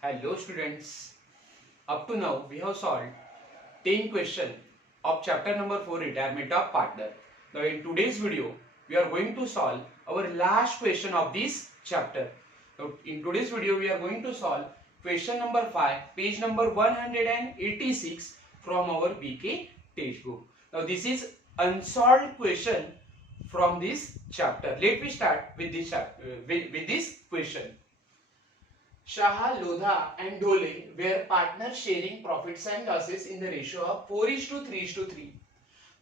Hello students. Up to now we have solved 10 questions of chapter number 4 retirement of partner. Now in today's video we are going to solve our last question of this chapter. Now in today's video we are going to solve question number 5 page number 186 from our BK textbook. Now this is unsolved question from this chapter. Let me start with this with this question. Shah, Lodha and Dhole were partners sharing profits and losses in the ratio of 4:3:3.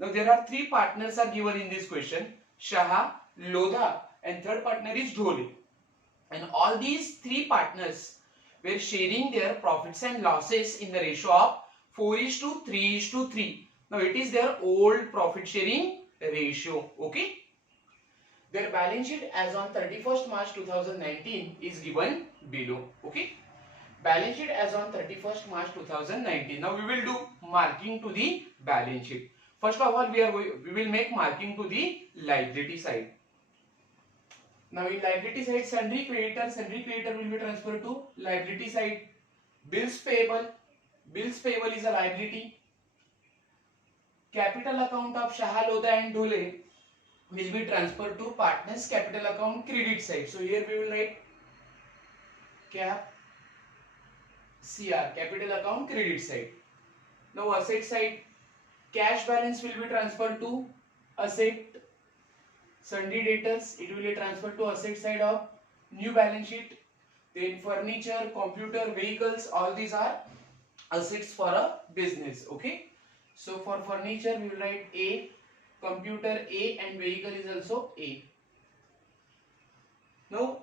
Now there are three partners are given in this question. Shah, Lodha and third partner is Dhole. And all these three partners were sharing their profits and losses in the ratio of 4:3:3. Now it is their old profit sharing ratio. Okay. Their balance sheet as on 31st March 2019 is given below. Okay. Balance sheet as on 31st March 2019. Now we will do marking to the balance sheet. First of all, we will make marking to the liability side. Now in liability side, sundry creditor will be transferred to liability side. Bills payable is a liability. Capital account of Shah, Lodha and Dhole will be transferred to partners capital account credit side. So here we will write cap CR, capital account credit side. Now asset side, cash balance will be transferred to asset. Sundry debtors, it will be transferred to asset side of new balance sheet. Then furniture, computer, vehicles, all these are assets for a business. Okay. So for furniture we will write A, computer A and vehicle is also A. Now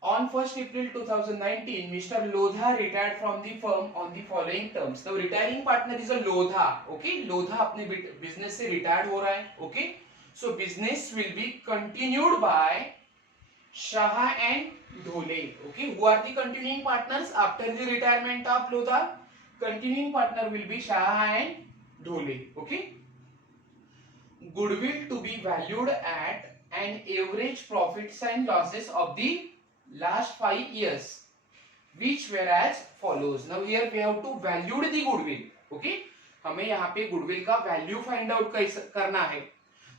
on 1st April 2019, Mr. Lodha retired from the firm on the following terms. Now retiring partner is a Lodha. Okay, Lodha अपने business से retired हो रहा है. Okay, so business will be continued by Shah and Dhole. Okay, who are the continuing partners after the retirement of Lodha? Continuing partner will be Shah and Dhole. Okay. Goodwill to be valued at an average profits and losses of the last 5 years, which were as follows. Now here we have to value the goodwill. Okay, हमें यहाँ पे goodwill का value find out करना है.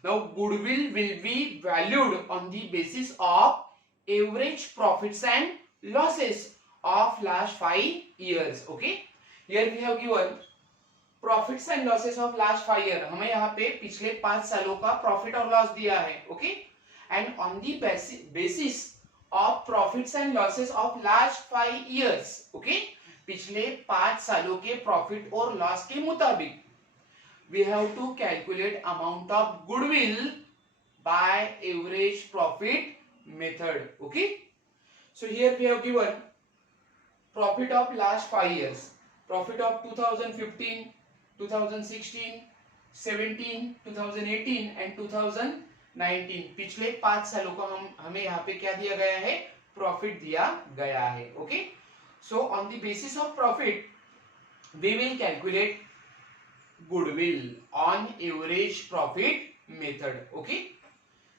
Now goodwill will be valued on the basis of average profits and losses of last 5 years. Okay, here we have given profits and losses of last 5 year. हमें यहाँ पे पिछले 5 सालों का profit और loss दिया है. Okay, and on the basis of profits and losses of last 5 years. Okay, पिछले 5 सालों के प्रॉफिट और लॉस के मुताबिक we have to calculate amount of goodwill by average profit method. Okay, so here we have given profit of last 5 years, profit of 2015, 2016, 17, 2018 and 2019. पिछले 5 सालों का हमें यहाँ पे क्या दिया गया है? प्रॉफिट दिया गया है. Okay, so on the basis of profit we will calculate goodwill on average profit method. Okay,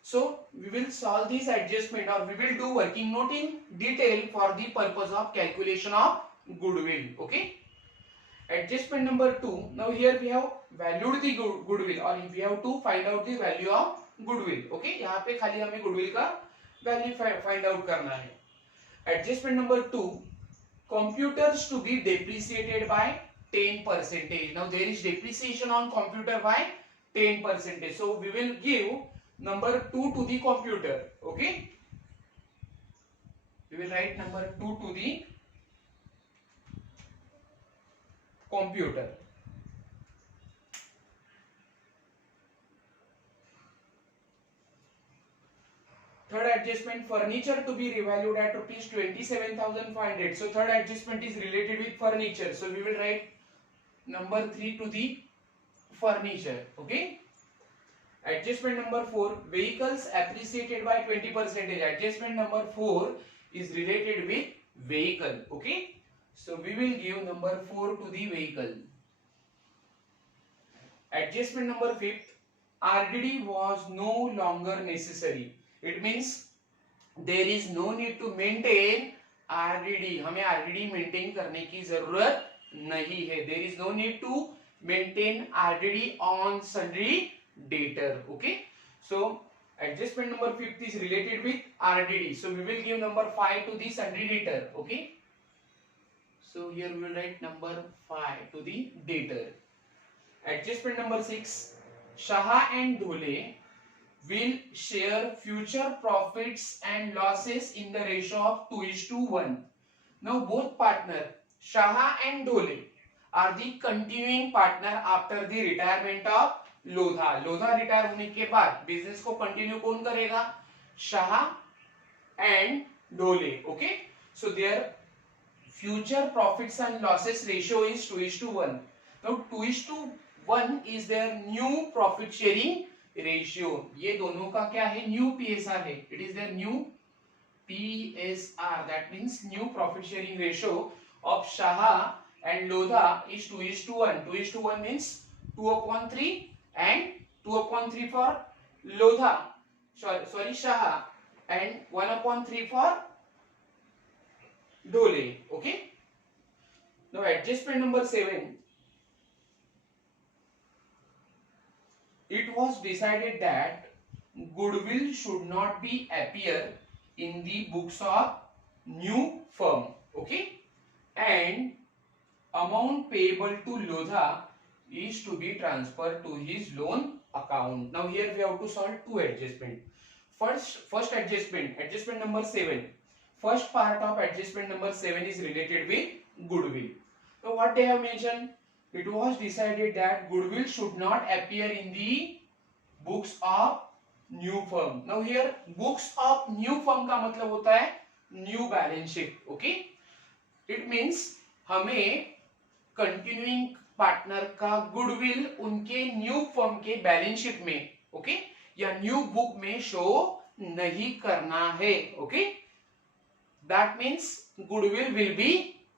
so we will solve this adjustment or we will do working note in detail for the purpose of calculation of goodwill. Okay, adjustment number 2. Now here we have valued the goodwill or we have to find out the value of goodwill. Okay, यहाँ पे खाली हमें goodwill का value find out करना है. Adjustment number 2, computers to be depreciated by 10%. Now there is depreciation on computer by 10%. So we will give number 2 to the computer. Okay, we will write number 2 to the computer. Third adjustment, furniture to be revalued at rupees 27,500. So third adjustment is related with furniture. So we will write number 3 to the furniture. Okay. Adjustment number 4, vehicles appreciated by 20%. Adjustment number 4 is related with vehicle. Okay, so we will give number 4 to the vehicle. Adjustment number 5, RDD was no longer necessary. It means there is no need to maintain RDD, हमें RDD maintain करने की जरूरत नहीं है. There is no need to maintain RDD on sundry debtor. Okay, so adjustment number 5 is related with RDD. So we will give number 5 to the sundry debtor. Okay, so here we will write number 5 to the debtor. Adjustment number 6, Shaha and Dhole will share future profits and losses in the ratio of 2:1. Now both partner Shaha and Dhole are the continuing partner after the retirement of Lodha. Lodha retire होने के बाद business को continue कौन करेगा? Shah and Dhole. Okay, so their future profits and losses ratio is 2:1. Now 2:1 is there new profit sharing ratio. ये दोनों का क्या है? न्यू पीएसआर है. It is their new PSR, that means new profit sharing ratio of Shah and Lodha is 2:1. 2:1 means 2/3 and 2/3 for Lodha, sorry Shaha, and 1/3 for Dhole. Okay, now adjustment number 7, it was decided that goodwill should not be appear in the books of new firm. Okay, and amount payable to Lodha is to be transferred to his loan account. Now here we have to solve two adjustment. First adjustment number 7. First part of adjustment number 7 is related with goodwill. So what they have mentioned? It was decided that goodwill should not appear in the books of new firm. Now here books of new firm का मतलब होता है new balance sheet. Okay, it means हमें continuing partner का goodwill उनके new firm के balance sheet में, okay, या न्यू बुक में शो नहीं करना है. Okay, that means goodwill will be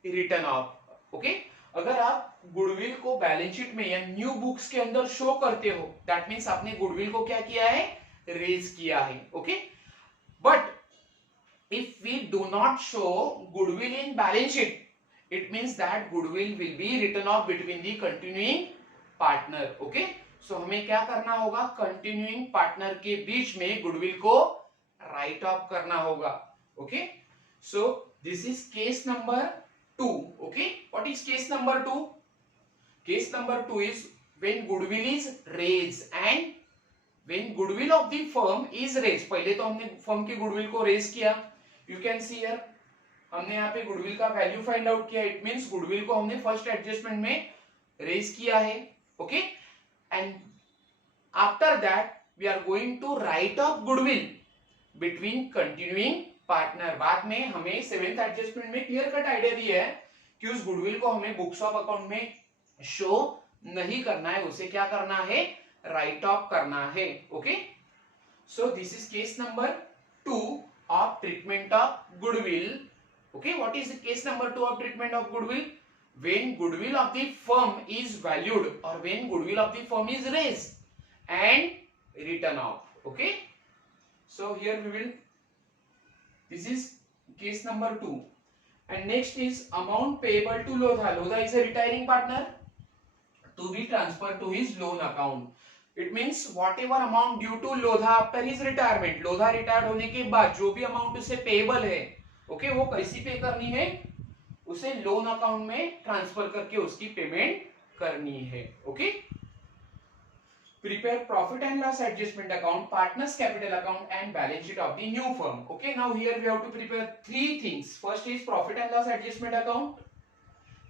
written off. Okay, अगर आप गुडविल को बैलेंस शीट में या न्यू बुक्स के अंदर शो करते हो, दैट मींस आपने गुडविल को क्या किया है? रेज किया है. Okay, but if we do not show goodwill in balance sheet, it means that goodwill will be written off between the continuing partner. Okay, so हमें क्या करना होगा? continuing partner के बीच में गुडविल को write off करना होगा. Okay, so this is case number 2. Okay, what is case number 2? Case number 2 is when goodwill is raised and when goodwill of the firm is raised. पहले तो हमने firm के गुडविल को raise किया. You can see here हमने यहाँ पे goodwill का वैल्यू फाइंड आउट किया. इट मींस गुडविल को हमने फर्स्ट एडजस्टमेंट में रेज किया है. Okay, and after that we are going to write off goodwill between continuing partner. बाद में हमें सेवेंथ एडजस्टमेंट में क्लियर कट आइडिया दिया है कि उस गुडविल को हमें बुक्स ऑफ अकाउंट में शो नहीं करना है, उसे क्या करना है? राइट ऑफ करना है. Okay, so this is case number 2 of treatment of goodwill. Okay, what is the case number 2 of treatment of goodwill? When goodwill of the firm is valued or when goodwill of the firm is raised and written off. Okay, so here we will, this is case number 2. And next is amount payable to Lodha. Lodha is a retiring partner to be transferred to his loan account. It means whatever amount due to Lodha after his retirement, Lodha retired होने के बाद जो भी amount उसे payable है, okay, वो कैसी पे करनी है? उसे लोन अकाउंट में ट्रांसफर करके उसकी पेमेंट करनी है. Okay, prepare profit and loss adjustment account, partners capital account and balance sheet of the new firm. Okay, now here we have to prepare 3 things. First is profit and loss adjustment account,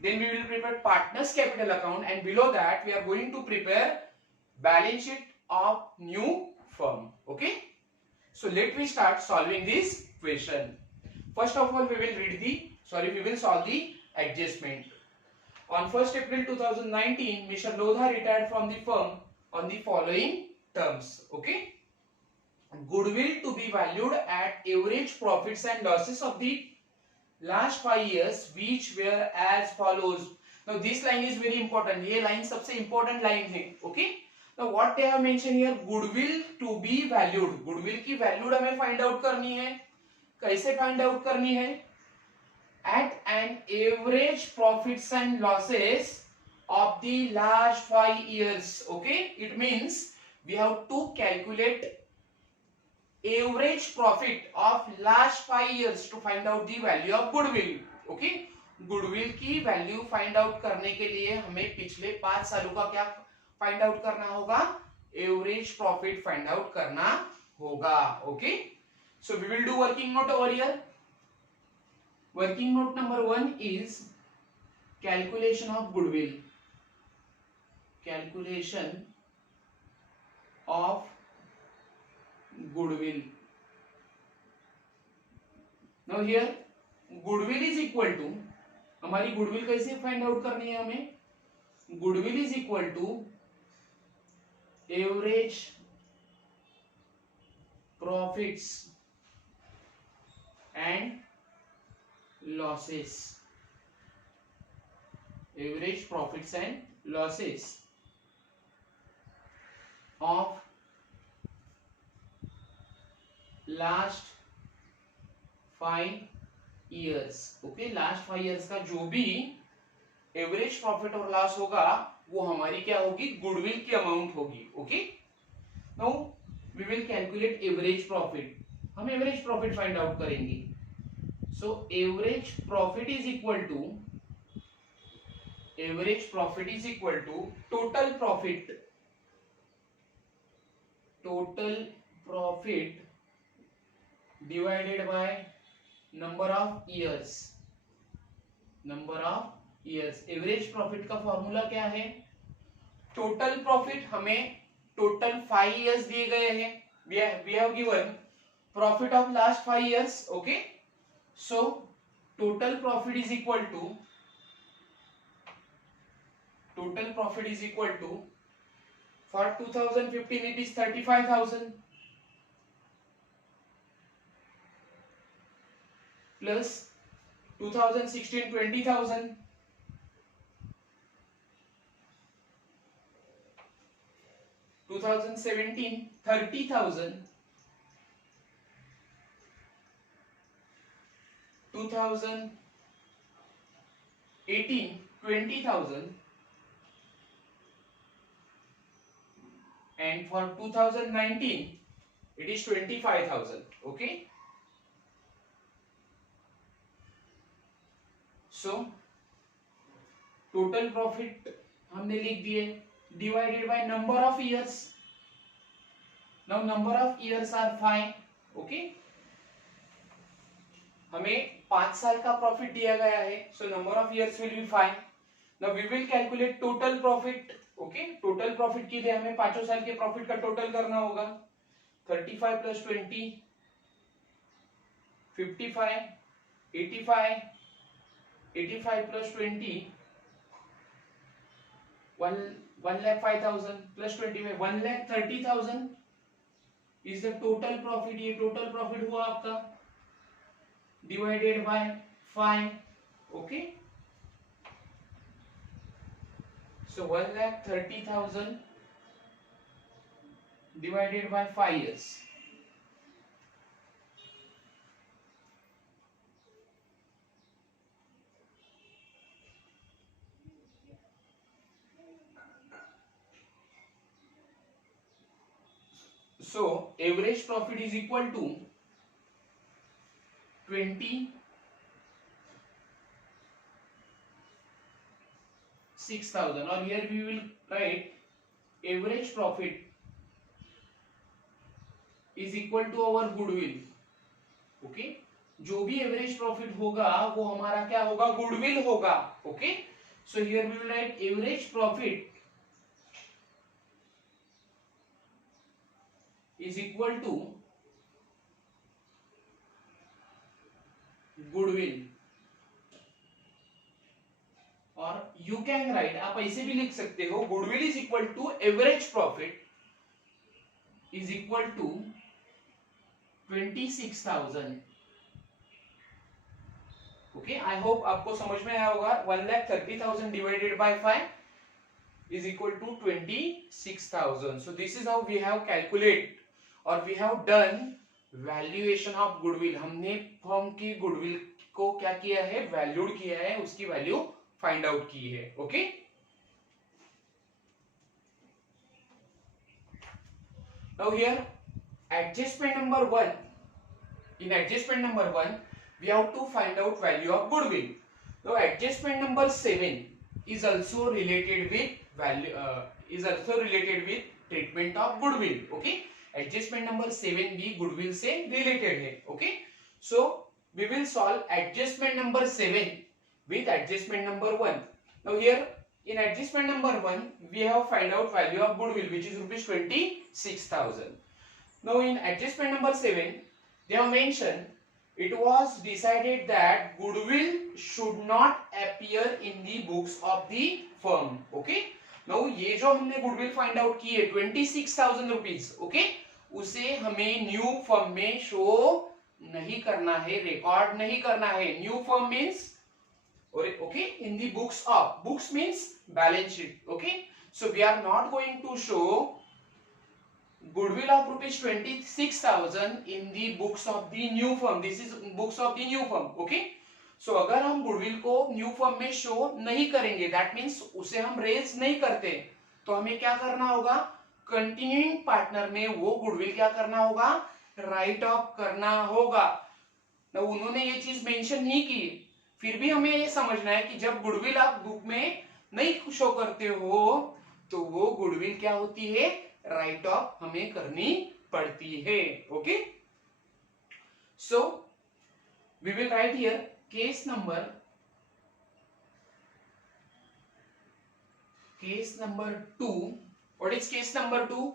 then we will prepare partners capital account, and below that we are going to prepare balance sheet of new firm. Okay, so let we start solving this question. First of all, we will solve the adjustment. On 1st April 2019, Mr. Lodha retired from the firm on the following terms. Okay, goodwill to be valued at average profits and losses of the last 5 years, which were as follows. Now this line is very important. ये line सबसे important line है. Okay, now what they have mentioned here, goodwill to be valued. goodwill की valued हमें find out करनी है. कैसे find out करनी है? at an average profits and losses of the last 5 years. Okay, it means we have to calculate average profit of last 5 years to find out the value of goodwill. Okay, goodwill की value find out करने के लिए हमें पिछले 5 सालों का क्या find out करना होगा, एवरेज प्रॉफिट फाइंड आउट करना होगा. Okay, so we will do working note over here. Working note number 1 is calculation of goodwill. Calculation of goodwill. Now here goodwill is equal to, हमारी goodwill कैसे find out करनी है हमें, goodwill is equal to average profits and losses. Average profits and losses of last 5 years. Okay, last 5 years का जो भी average profit और loss होगा वो हमारी क्या होगी, गुडविल की अमाउंट होगी. Okay, now we will calculate average profit. हम एवरेज प्रॉफिट फाइंड आउट करेंगे. So average profit is equal to, average profit is equal to total profit. Total profit divided by number of years. number of years. Average profit का formula क्या है, total profit हमें total 5 years दिए गए हैं. we have given profit of last 5 years. okay, so total profit is equal to, total profit is equal to, for 2015 it is 35,000 plus 2016 20,000 2017 30,000 2018 20,000 and for 2019 it is 25,000. okay, so total profit हमने लिख दिए divided by number of years. Now number of years are 5. Okay, हमें 5 साल का profit दिया गया है, so number of years will be 5. Now we will calculate total profit. Okay, total profit के लिए हमें 5 साल के प्रॉफिट का टोटल करना होगा. 35 plus 20 55 85 85 plus 20 1,05,000 plus 25 1,30,000 is the total profit. ये total profit हुआ आपका divided by 5. okay, so 1,30,000 divided by 5 years. So average profit is equal to 26,000, or here we will write average profit is equal to our goodwill. Okay, जो भी average profit होगा वो हमारा क्या होगा, गुडविल होगा. Okay, so here we will write average profit is equal to goodwill, और you can write, आप ऐसे भी लिख सकते हो, goodwill is equal to average profit is equal to 26,000. Okay, I hope आपको समझ में आया होगा. 1,30,000 divided by 5 is equal to 26,000. so this is how we have calculate or we have done valuation of goodwill. हमने firm की goodwill को क्या किया है, वैल्यूड किया है, उसकी वैल्यू फाइंड आउट की है. Okay. Now here adjustment number 1. In adjustment number 1 we have to find out value of goodwill. Now adjustment number 7 is also related with value treatment of goodwill. Okay, adjustment number 7 भी goodwill से related है. Okay, so we will solve adjustment number 7 with adjustment number 1. Now here in adjustment number 1 we have find out value of goodwill, which is rupees 26,000. Now in adjustment number 7 they have mentioned it was decided that goodwill should not appear in the books of the firm. Okay, now ये जो हमने goodwill find out की है 26,000 rupees, okay, उसे हमें new firm में show नहीं करना है, रिकॉर्ड नहीं करना है. New firm means okay, in the books of, books means balance sheet. Okay, so we are not going to show goodwill of rupees 26,000 in the books of the new firm. This is books of the new firm. Okay, so अगर हम goodwill को new firm में show नहीं करेंगे, that means उसे हम raise नहीं करते, तो हमें क्या करना होगा, continuing partner में वो goodwill क्या करना होगा, write off करना होगा. ना उन्होंने ये चीज मेंशन नहीं की, फिर भी हमें ये समझना है कि जब गुडविल आप बुक में नहीं शो करते हो तो वो गुडविल क्या होती है, राइट ऑफ हमें करनी पड़ती है. Okay, so we will write here case number 2. What is case number 2?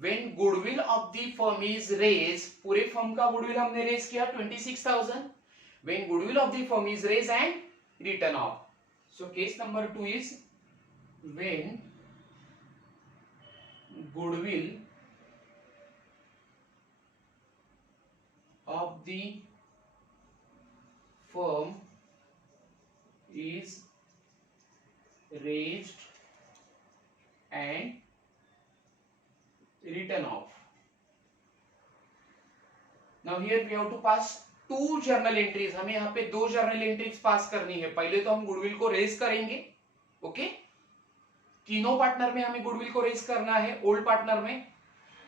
When goodwill of the firm is raised, पूरे फर्म का गुडविल हमने रेज किया 26,000. When goodwill of the firm is raised and written off. So case number 2 is when goodwill of the firm is raised and written off. Now here we have to pass 2 journal entries. हमें यहाँ पे 2 journal entries pass करनी है. पहले तो हम goodwill को raise करेंगे. ओके, तीनों पार्टनर में हमें गुडविल को रेज करना है, ओल्ड पार्टनर में,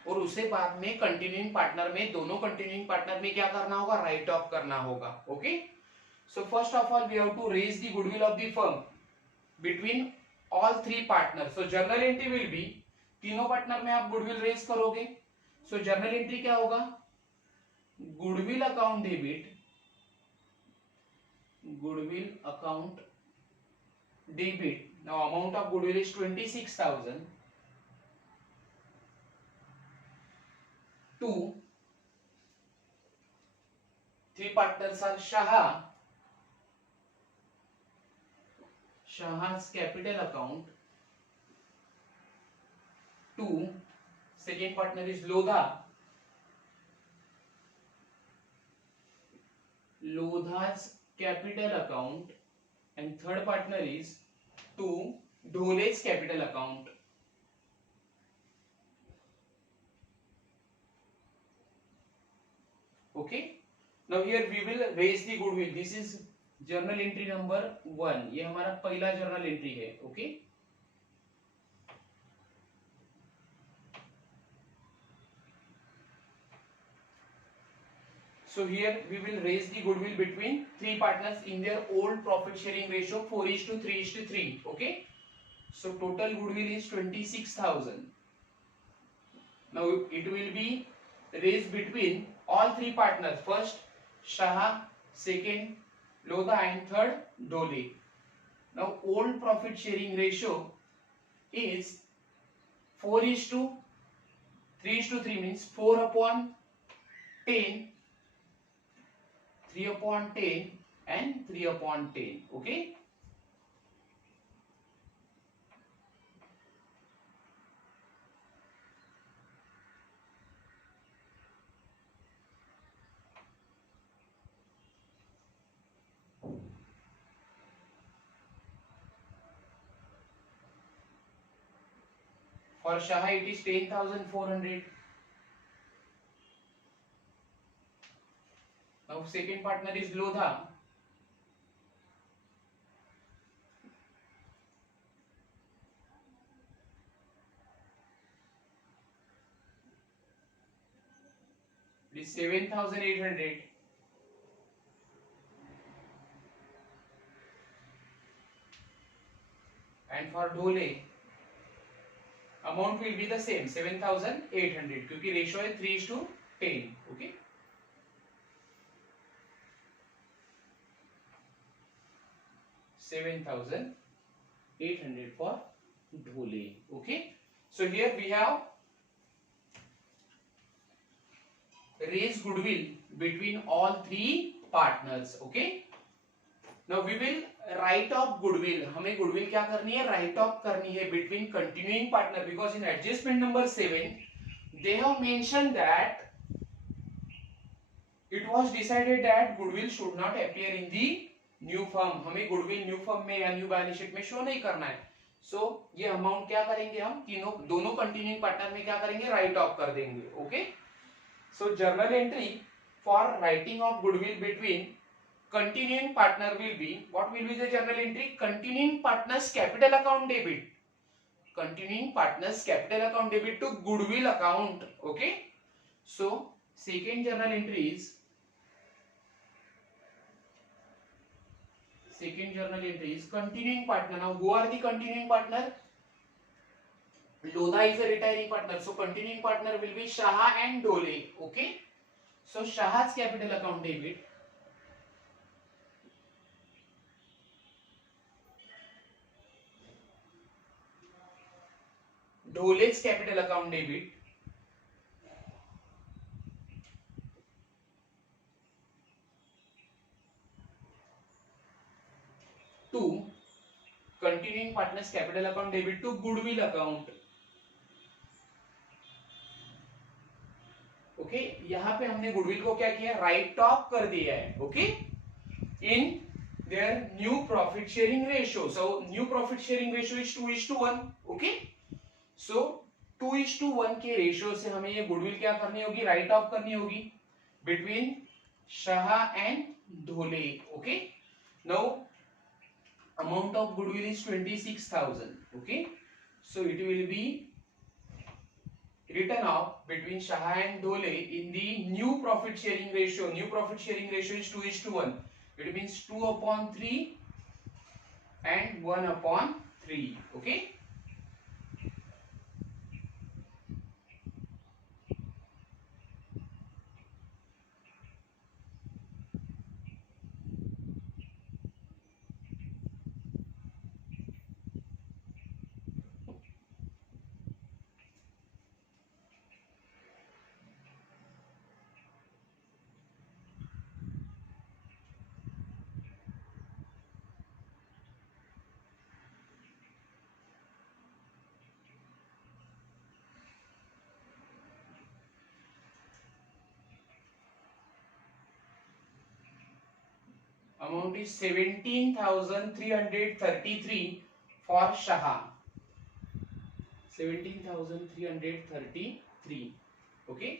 और उसे बाद में कंटिन्यूइंग पार्टनर में, दोनों कंटिन्यूइंग पार्टनर में क्या करना होगा, राइट ऑफ करना होगा. Okay, so first of all we have to raise the goodwill of the firm between all 3 partner. So journal entry will be, तीनों पार्टनर में आप गुडविल रेज करोगे. सो जर्नल एंट्री क्या होगा, goodwill account debit, goodwill account debit. Now amount of goodwill is 26,000 to 3 partners are Shah's capital account. To second partner is Lodha's capital account, and third partner is to Dhole's capital account. Okay, now here we will raise the goodwill. This is journal entry number 1. ये हमारा पहला journal entry है. Okay, so here we will raise the goodwill between 3 partners in their old profit sharing ratio 4:3:3. Okay, so total goodwill is 26,000. Now it will be raised between all 3 partners. First Shah, second Lodha, and third Dhole. Now old profit sharing ratio is 4:3:3 means 4/10, 3/10 and 3/10. Okay, for Shah it is 10,400. Now second partner is Lodha. It is 7,800. And for Dhole, amount will be the same 7,800 क्योंकि ratio है 3:10. Okay, 7,800 for Dhole. Okay, so here we have raised goodwill between all three partners. Okay, now we will write off goodwill. हमें goodwill क्या करनी है, write off करनी है between continuing partner, because in adjustment number 7 they have mentioned that it was decided that goodwill should not appear in the new firm. हमें goodwill new firm में या new balance sheet में show नहीं करना है. So ये amount क्या करेंगे, हम दोनों continuing partner में क्या करेंगे, write off कर देंगे. Okay, so journal entry for writing of goodwill between continuing partner will be, what will be the journal entry? Continuing partners capital account debit. Continuing partners capital account debit to goodwill account. Okay, so second journal entry is continuing partner. Now who are the continuing partner? Lodha is a retiring partner, so continuing partner will be Shah and Dhole. Okay, so Shah's capital account debit Dhole's capital account debit to continuing partners capital account debit to goodwill account. Okay, यहाँ पे हमने goodwill को क्या किया, right of कर दिया है. Okay, in there new profit sharing ratio. So new profit sharing ratio is 2:1. Okay, so 2:1 के रेशियो से हमें ये गुडविल क्या करनी होगी, राइट ऑफ करनी होगी बिटवीन शाह एंड धोले. Okay, now amount of goodwill is 26,000. Okay, so it will be written off between Shah and Dhole in the new profit sharing ratio. New profit sharing ratio is 2:1. It means 2/3 and 1/3. Okay, amount is 17,333 for Shah. 17,333. Okay,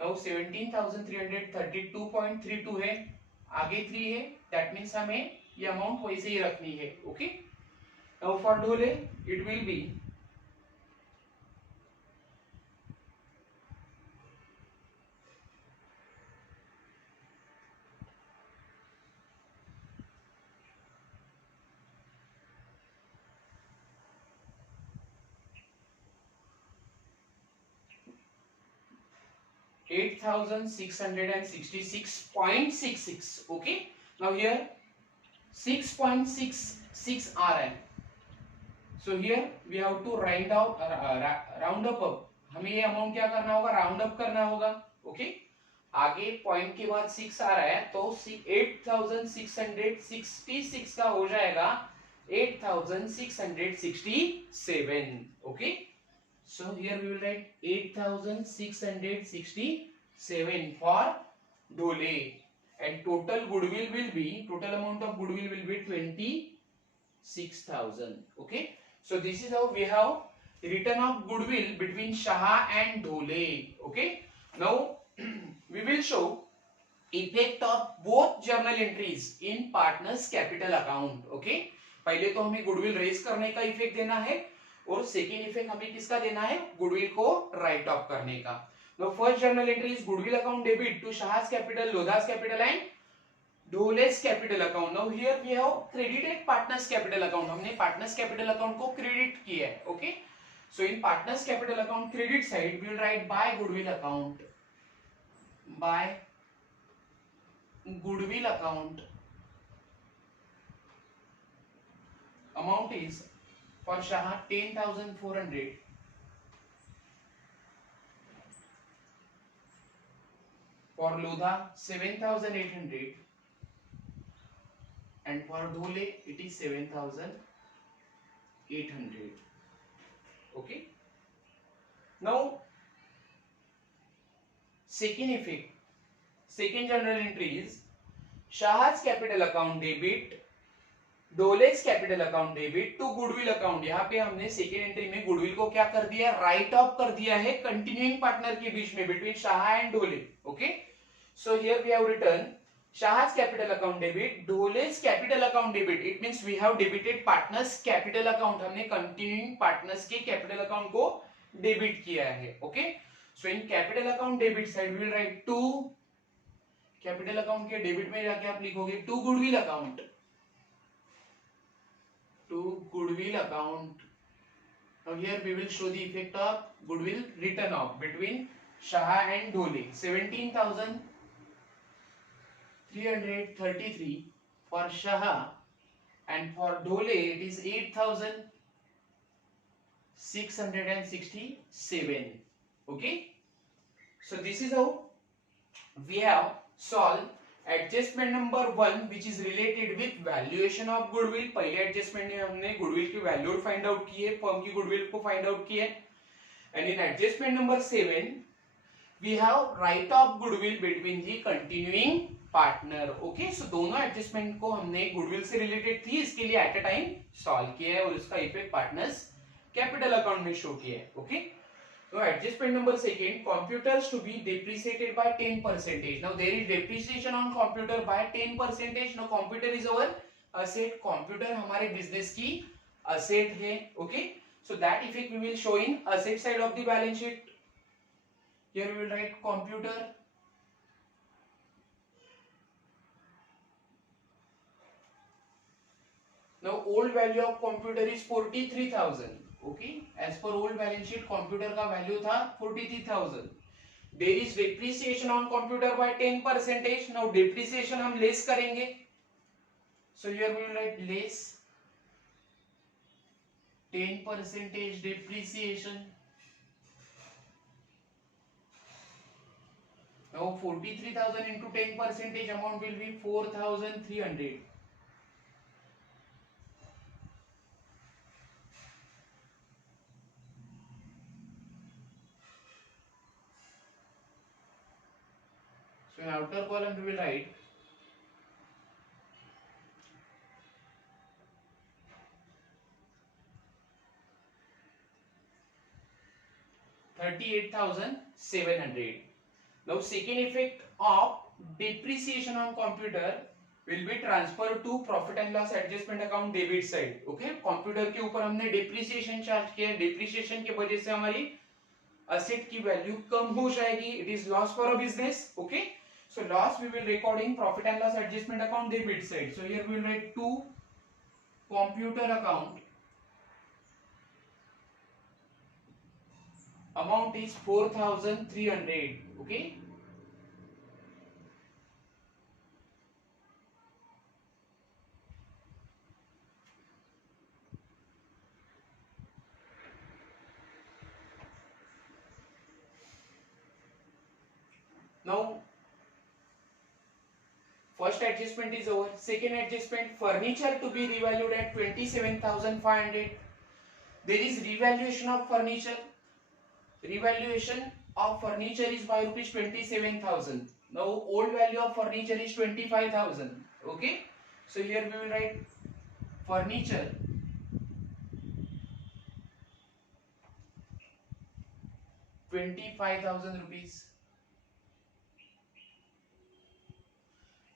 now 17,332.32 है, आगे 3 है, that means हमें ये amount वैसे ही रखनी है. Okay, now for Dhole it will be 8,666.66. Okay, now here 6.66 are. So here we have to round up. हमें ये अमाउंट क्या करना होगा, राउंड अप करना होगा. ओके, आगे पॉइंट के बाद 6 आ रहा है तो 8,666 का हो जाएगा 8,667. Okay, so here we will write 8,667 for Dhole, and total amount of goodwill will be 26,000. Okay, so this is how we have written off goodwill between Shah and Dhole. Okay, now we will show effect of both journal entries in partners capital account. Okay, पहले तो हमें goodwill raise करने का effect देना है और second effect हमें किसका देना है, गुडविल को राइट ऑफ करने का। The first journal entry is goodwill account debit to Shah's capital, Lodha's capital and Dhole's capital account. Now here we have credited partners capital account, हमने पार्टनर्स कैपिटल अकाउंट को क्रेडिट किया है। Okay, so in partners capital account credit side we will write by goodwill account, by goodwill account amount is for Shah 10,400, for Lodha 7,800 and for Dhole it is 7,800. Okay, now second effect, second journal entry is Shah's capital account debit, Dhole's capital account debit to goodwill account. यहाँ पे हमने second entry में goodwill को क्या कर दिया, right of कर दिया है कंटिन्यूइंग पार्टनर के बीच में, between Shah and Dhole. Okay, so here we have written Shah's capital account debit, Dhole's capital account debit. It means we have debited partners capital account, हमने कंटिन्यूइंग पार्टनर्स के कैपिटल अकाउंट को डेबिट किया है। Okay, so in capital account debit side we will write to, capital account के debit में जाके आप लिखोगे to goodwill account, to goodwill account. Now here we will show the effect of goodwill written off between Shah and Dhole, 17,333 for Shah and for Dhole it is 8,667. Okay, so this is how we have solved adjustment number 1 which is related with valuation of goodwill. पहले adjustment में हमने goodwill की value find out की है, firm की goodwill को find out किया है। And in adjustment number 7 we have write off goodwill between the continuing partner. Okay, so दोनों एडजस्टमेंट को हमने गुडविल से रिलेटेड थी इसके लिए एट अ टाइम सॉल्व किया है और उसका इफेक्ट पार्टनर्स कैपिटल अकाउंट में शो किया है। Okay, so adjustment number second, computers to be depreciated by 10%. Now there is depreciation on computer by 10%. Now computer is our asset, computer हमारे business की asset है। Okay, so that effect we will show in asset side of the balance sheet. Here we will write computer, now old value of computer is 43,000. Okay, as per old balance sheet computer का value था 43,000। There is depreciation on computer by 10%। Now depreciation हम less करेंगे, so here we will write less 10% depreciation. Now 43,000 into 10% amount will be 4,300. So in outer column we will write 38,700. Now second effect of depreciation on computer will be transferred to profit and loss adjustment account debit side. Okay, computer के ऊपर हमने depreciation charge किया, depreciation की वजह से हमारी asset की value कम हो जाएगी, it is loss for a business. Okay, so loss we will record in profit and loss adjustment account debit side. So here we will write to computer account, amount is 4,300. Okay, now first adjustment is over. Second adjustment, furniture to be revalued at 27,500. There is revaluation of furniture. Revaluation of furniture is by rupees 27,000. Now old value of furniture is 25,000. Okay, so here we will write furniture ₹25,000.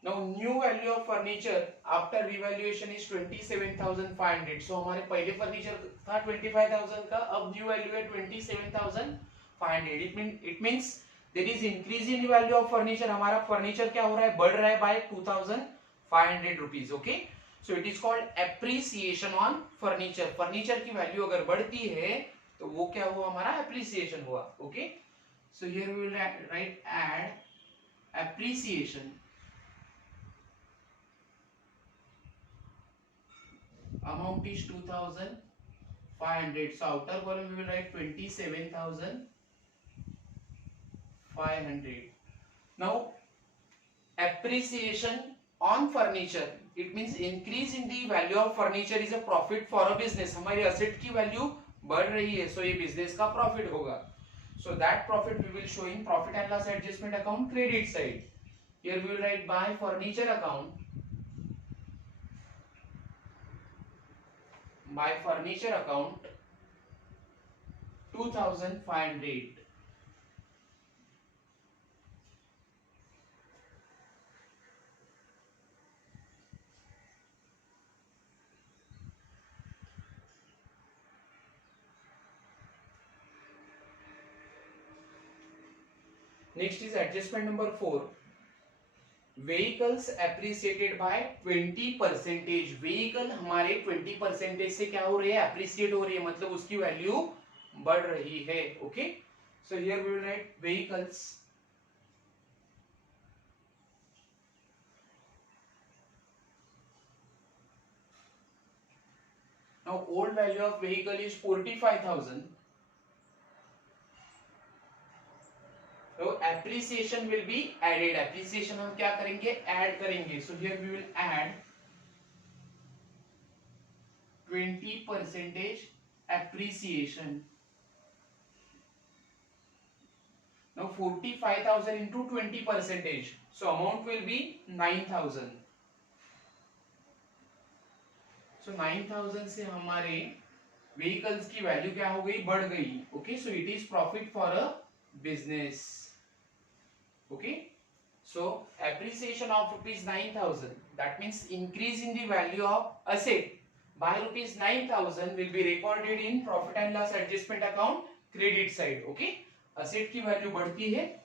Now new value of furniture after revaluation is 27,500. So हमारे पहले furniture था 25,000 का, अब new value है 27,500. It means there is increase in the value of furniture. हमारा furniture क्या हो रहा है, बढ़ रहा है by 2,500 rupees. Okay, so it is called appreciation on furniture. Furniture की वैल्यू अगर बढ़ती है तो वो क्या हुआ, हमारा appreciation हुआ. Okay, so here we will write add appreciation. Amount is 2,500. So outer column we will write 27,500. Now appreciation on furniture, it means increase in the value of furniture is a profit for a business. हमारी asset की value बढ़ रही है, so ये business का profit होगा. So that profit we will show in profit and loss adjustment account credit side. Here we will write by furniture account. My furniture account 2,500. Next is adjustment number 4. Vehicles appreciated by 20%. Vehicle हमारे 20% से क्या हो रही है, appreciate हो रही है, मतलब उसकी वैल्यू बढ़ रही है. Okay, so here we will write vehicles. Now old value of vehicle is 45,000. तो appreciation will be added. Appreciation हम क्या करेंगे, add करेंगे. So here we will add 20% appreciation. Now 45,000 into 20%. So amount will be 9,000. So 9,000 से हमारे vehicles की value क्या हो गई, बढ़ गई. Okay, so it is profit for a business. Okay, so appreciation of rupees 9,000, that means increase in the value of asset by rupees 9,000 will be recorded in profit and loss adjustment account credit side. Okay, asset की value बढ़ती है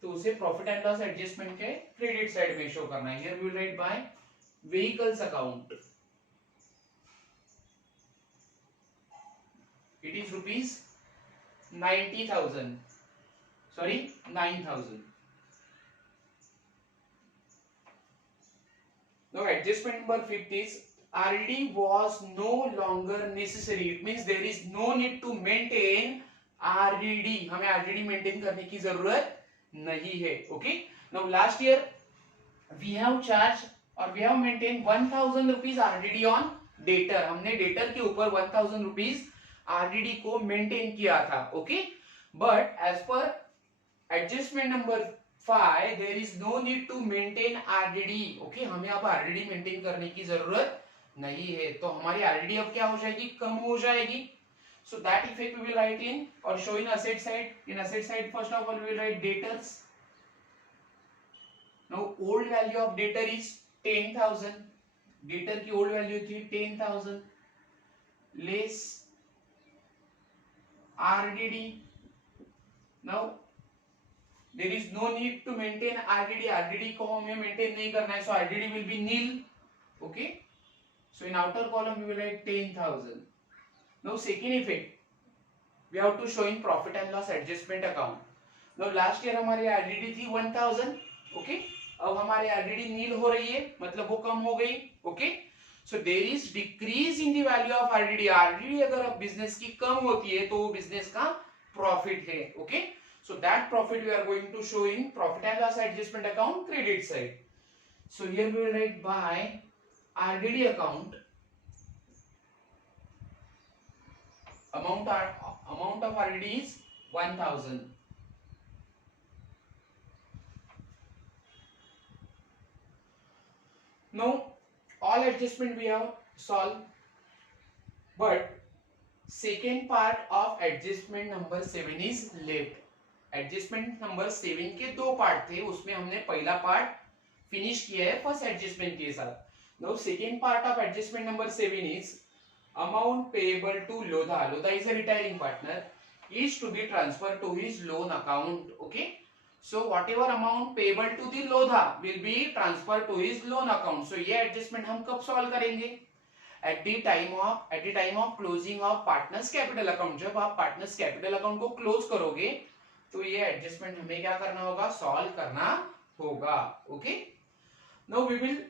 तो उसे profit and loss adjustment के credit side में show करना है. Here we will write by vehicles account. It is rupees 90,000. Sorry, 9,000. Now adjustment number 5 is RD was no longer necessary. It means there is no need to maintain RDD. हमें RDD maintain करने की जरूरत नहीं है. Okay. Now last year we have charged or we have maintained 1,000 rupees RDD on debtor. हमने debtor के ऊपर 1,000 rupees RDD को maintain किया था. Okay. But as per adjustment number 5 there is no need to maintain RDD. Okay, हमें अब RDD maintain करने की जरूरत नहीं है, तो हमारी RDD अब क्या हो जाएगी, कम हो जाएगी. So that effect we will write in or show in asset side. In asset side first of all we will write debtors. Now old value of debtor is 10,000. Debtor की old value थी 10,000 less RDD. Now there is no need to maintain RDD. RDD को हमें maintain नहीं करना है, so RDD will be nil. Okay, so in outer column we will write 10,000. Now second effect we have to show in profit and loss adjustment account. Now last year हमारी RDD थी 1,000. Okay, अब हमारी RDD nil हो रही है, मतलब वो कम हो गई. Okay, so there is decrease in the value of RDD. RDD अगर अब business की कम होती है तो वो business का profit है. Okay, so that profit we are going to show in profit and loss adjustment account credit side. So here we will write by RDD account. Amount of RDD is 1,000. Now all adjustment we have solved, but second part of adjustment number 7 is left. Adjustment number 7 के दो part थे, उसमें हमने पहला part finish किया है first adjustment के साथ। Now second part of adjustment number 7 is amount payable to Lodha. Lodha is a retiring partner, is to be transferred to his loan account. Okay, so whatever amount payable to the Lodha will be transferred to his loan account. So ये adjustment हम कब solve करेंगे? At the time of closing of partners capital account. जब आप partners capital account को close करोगे तो ये adjustment हमें क्या करना होगा? Solve करना होगा. Okay, now we will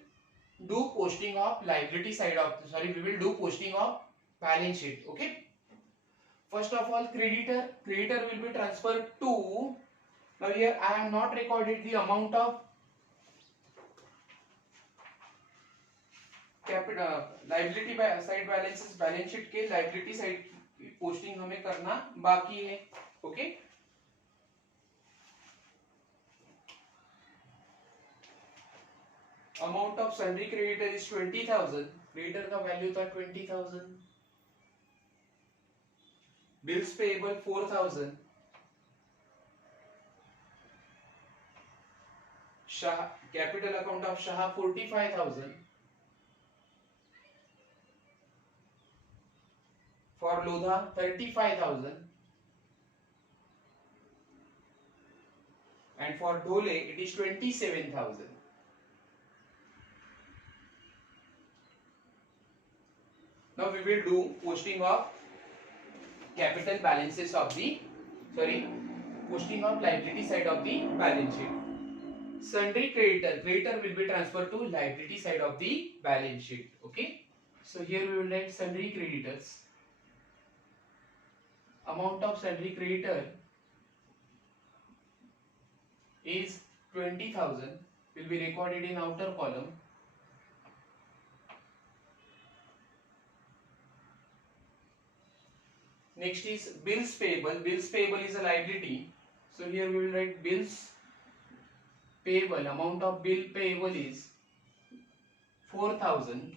do posting of liability side of, we will do posting of balance sheet. Okay, first of all, creditor will be transferred to, now here I have not recorded the amount of capital liability side balances, balance sheet के liability side posting हमें करना बाकी है. Okay, amount of sundry creditor is 20,000. creditor का value था 20,000. bills payable 4,000. Shah capital account of Shah 45,000. for Lodha 35,000. and for Dhole it is 27,000. Now we will do posting of capital balances of the, posting of liability side of the balance sheet. Sundry creditor will be transferred to liability side of the balance sheet. Okay, so here we will write sundry creditors. Amount of sundry creditor is 20,000, will be recorded in outer column. Next is bills payable. Bills payable is a liability. So here we will write bills payable. Amount of bill payable is 4,000.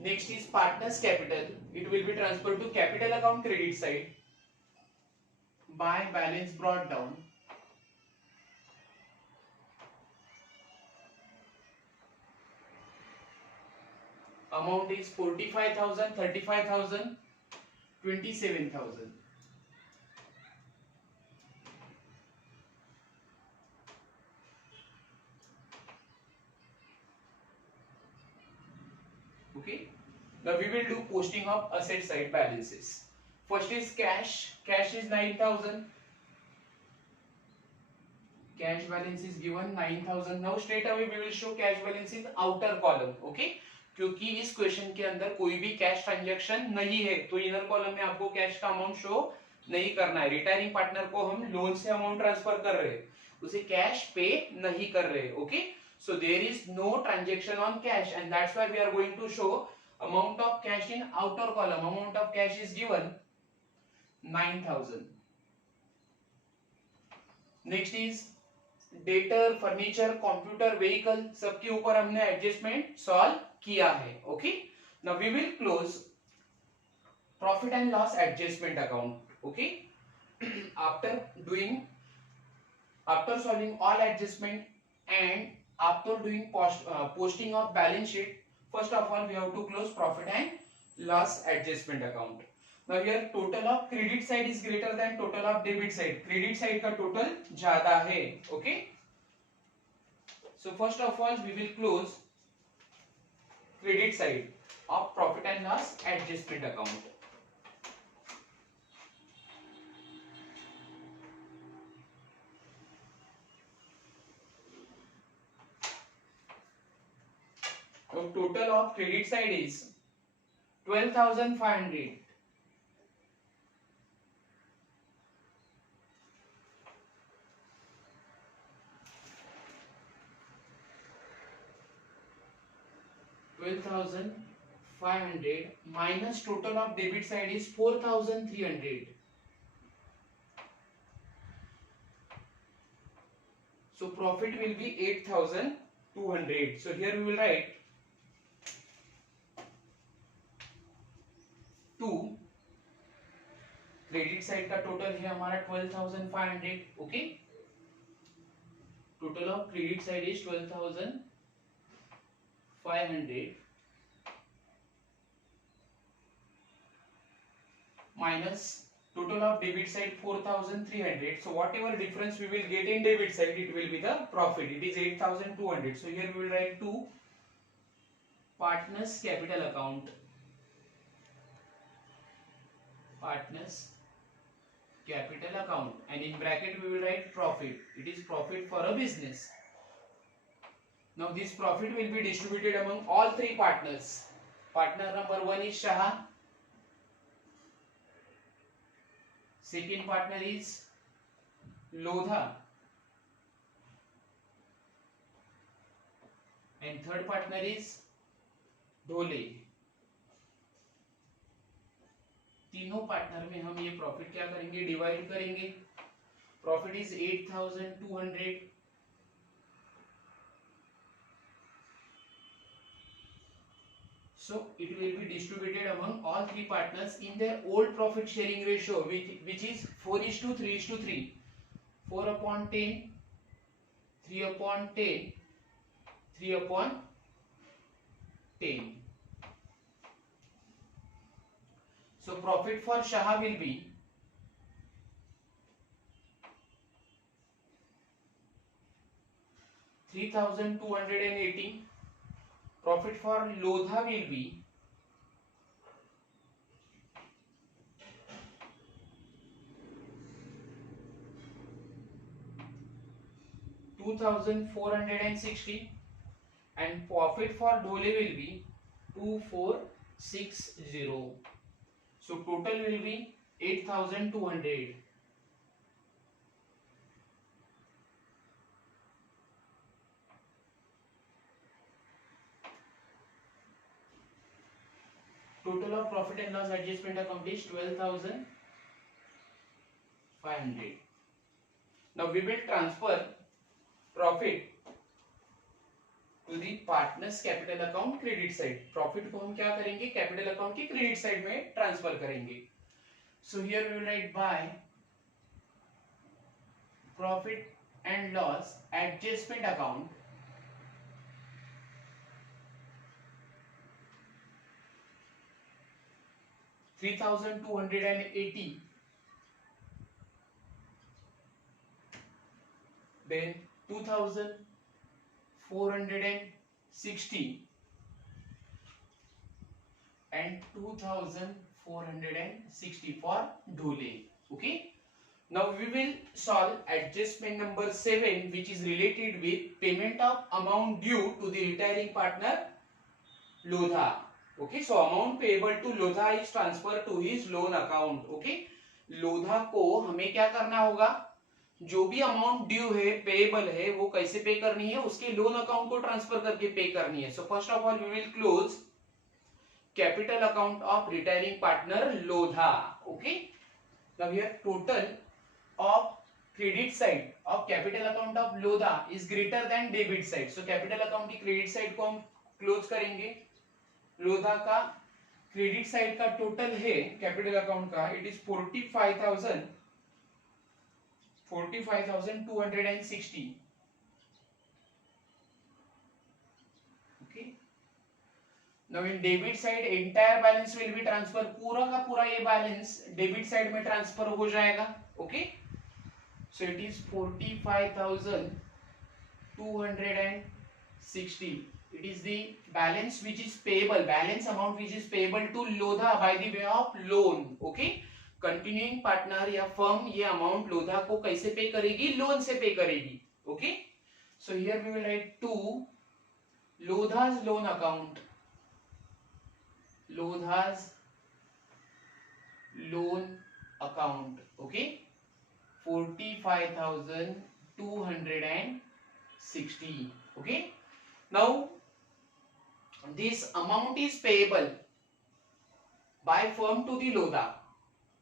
Next is partners capital. It will be transferred to capital account credit side by balance brought down. Amount is 45,000, 35,000, 27,000. Okay, now we will do posting of asset side balances. First is cash. Cash is 9,000. Cash balance is given 9,000. Now straight away we will show cash balance in outer column. Okay, क्योंकि इस question के अंदर कोई भी cash transaction नहीं है तो inner column में आपको कैश का अमाउंट शो नहीं करना है. रिटायरिंग पार्टनर को हम लोन से अमाउंट ट्रांसफर कर रहे हैं, उसे कैश पे नहीं कर रहे. Okay, so there is no transaction on cash and that's why we are going to show amount of cash in outer column. Amount of cash is given 9,000. next is debtor, furniture, computer, vehicle, सबके ऊपर हमने adjustment solve किया है. Okay, now we will close profit and loss adjustment account. Okay, after solving all adjustment and after doing posting of balance sheet, first of all we have to close profit and loss adjustment account. Now here total of credit side is greater than total of debit side. Credit side का total ज्यादा है. Okay, so first of all we will close credit side of profit and loss adjustment account. So total of credit side is 12,500. minus total of debit side is 4,300. So profit will be 8,200. So here we will write 2. Credit side का total है हमारा 12,500. Okay, total of credit side is 12,500 minus total of debit side 4,300. So whatever difference we will get in debit side, it will be the profit. It is 8,200. So here we will write to partners capital account. Partners capital account, and in bracket we will write profit. It is profit for a business. Now this profit will be distributed among all three partners. Partner number 1 is Shah. Second partner is Lodha. And third partner is Dhole. तीनों partner में हम ये profit क्या करेंगे, divide करेंगे. Profit is 8,200. So it will be distributed among all three partners in their old profit sharing ratio, which is 4:3:3. 4/10, 3/10, 3/10. So profit for Shah will be 3,280. Profit for Lodha will be 2,460, and profit for Dhole will be 2,460. So total will be 8,200. Total of profit and loss adjustment account is 12,500. Now we will transfer profit to the partners capital account credit side. Profit को हम क्या करेंगे, capital account की credit side में transfer करेंगे. So here we will write by profit and loss adjustment account $3,280, then 2,460 and 2,460 for Dhole. Okay. Now we will solve adjustment number 7, which is related with payment of amount due to the retiring partner Lodha. Okay, so amount payable to Lodha is transferred to his loan account. Okay, Lodha को हमें क्या करना होगा, जो भी amount due है, payable है, वो कैसे पे करनी है, उसके लोन अकाउंट को ट्रांसफर करके पे करनी है. So first of all we will close capital account of retiring partner Lodha. Okay, now here total of credit side of capital account of Lodha is greater than debit side. So capital account की credit side को हम close करेंगे. लोधा का credit side का total है capital account का, it is 45,260. Okay, now in debit side entire balance will be transfer. पूरा का पूरा ये बैलेंस डेबिट साइड में ट्रांसफर हो जाएगा. Okay, so it is 45,260. It is the balance which is payable, balance amount which is payable to Lodha by the way of loan. Okay, continuing partner या firm ये amount Lodha को कैसे पे करेगी, loan से पे करेगी. Okay, so here we will write to Lodha's loan account. Lodha's loan account. Okay, 45,260. Okay, now this amount is payable by firm to the Lodha.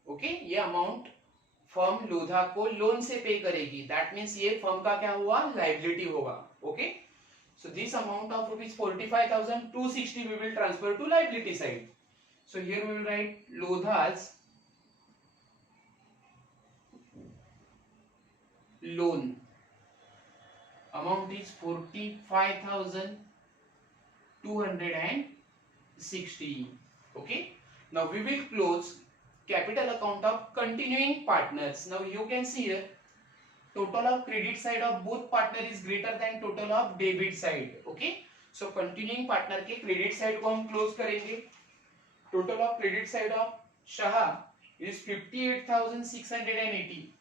Okay, ये अमाउंट फर्म लोधा को loan से पे करेगी. दैट मीन्स ये firm का क्या हुआ, liability होगा. Okay, so this amount of ₹45,260 we will transfer to liability side. So here we will write Lodha's loan amount is 45,260. Okay, now we will close capital account of continuing partners. Now you can see here total of credit side of both partner is greater than total of debit side. Okay, so continuing partner के credit side को हम close करेंगे. Total of credit side of Shah is 58,680.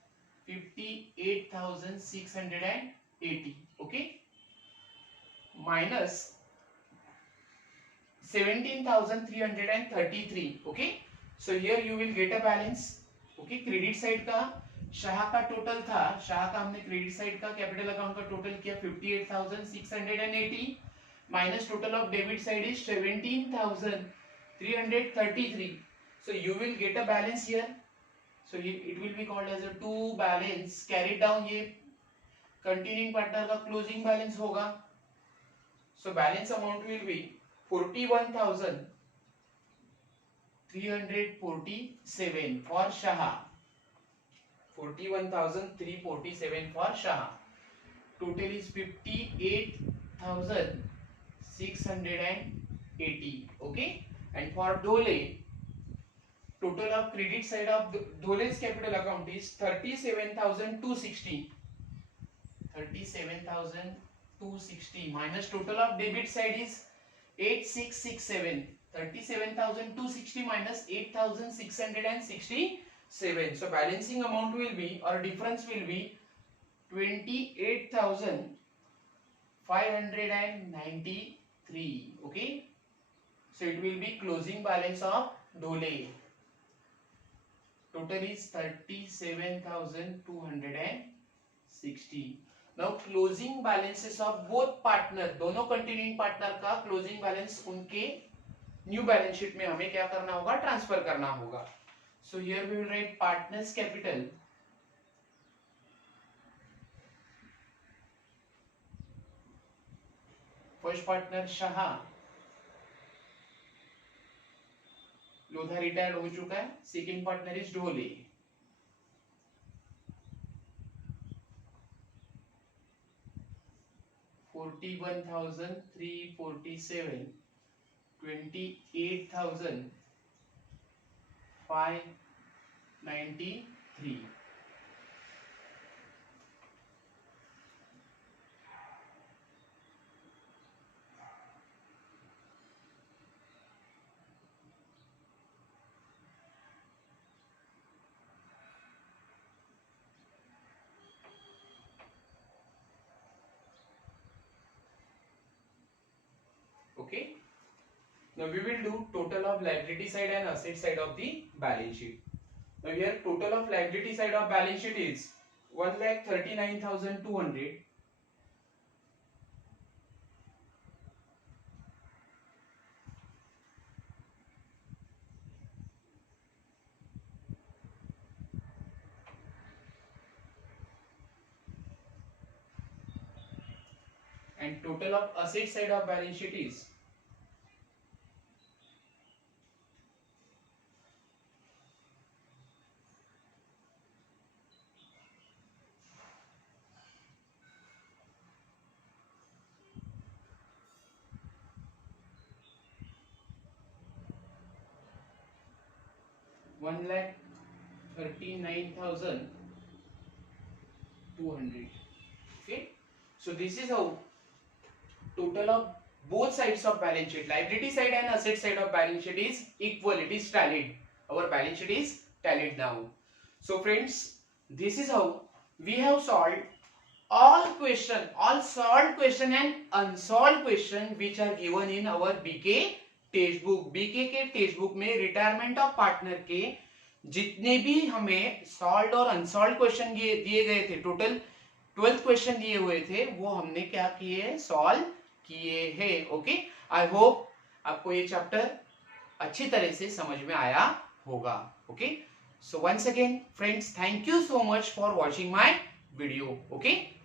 58,680. Okay, minus 17,333. Okay, so here you will get a balance. Okay, credit side का शाह का total था, शाह का हमने credit side का कैपिटल अकाउंट का टोटल किया 58,680 minus total of debit side is 17,333. So you will get a balance here. So it will be called as a to balance carried down. ये continuing partner का closing balance होगा. So balance amount will be 41,347 for Shah. 41,347 for Shah. Total is 58,680. Okay, and for Dole, total of credit side of Dole's capital account is 37,260. 37,260 minus total of debit side is 8,667. 37,260 minus 8,667. So balancing amount will be, or difference will be 28,593. Okay, so it will be closing balance of Dole. Total is 37,260. Now closing balances of both partner, दोनों continuing partner का closing balance उनके new balance sheet में हमें क्या करना होगा, transfer करना होगा. So here we will write partners capital first partner Shah, Lodha retired हो चुका है. Second partner is Dhole. $41,347, $28,593. Okay, now we will do total of liability side and asset side of the balance sheet. Now here total of liability side of balance sheet is 1,39,200. And total of asset side of balance sheet is 1,39,200. Okay, so this is how total of both sides of balance sheet, liability side and asset side of balance sheet is equal. It is tallied. Our balance sheet is tallied now. So friends, this is how we have solved all solved question and unsolved question which are given in our BK text book. BK के text book में retirement of partner के जितने भी हमें solve और unsolved question दिए गए थे, टोटल 12 क्वेश्चन दिए हुए थे, वो हमने क्या किए, सॉल्व किए हैं. ओके, आई होप आपको ये चैप्टर अच्छी तरह से समझ में आया होगा. Okay, so once again friends, thank you so much for watching my video. Okay.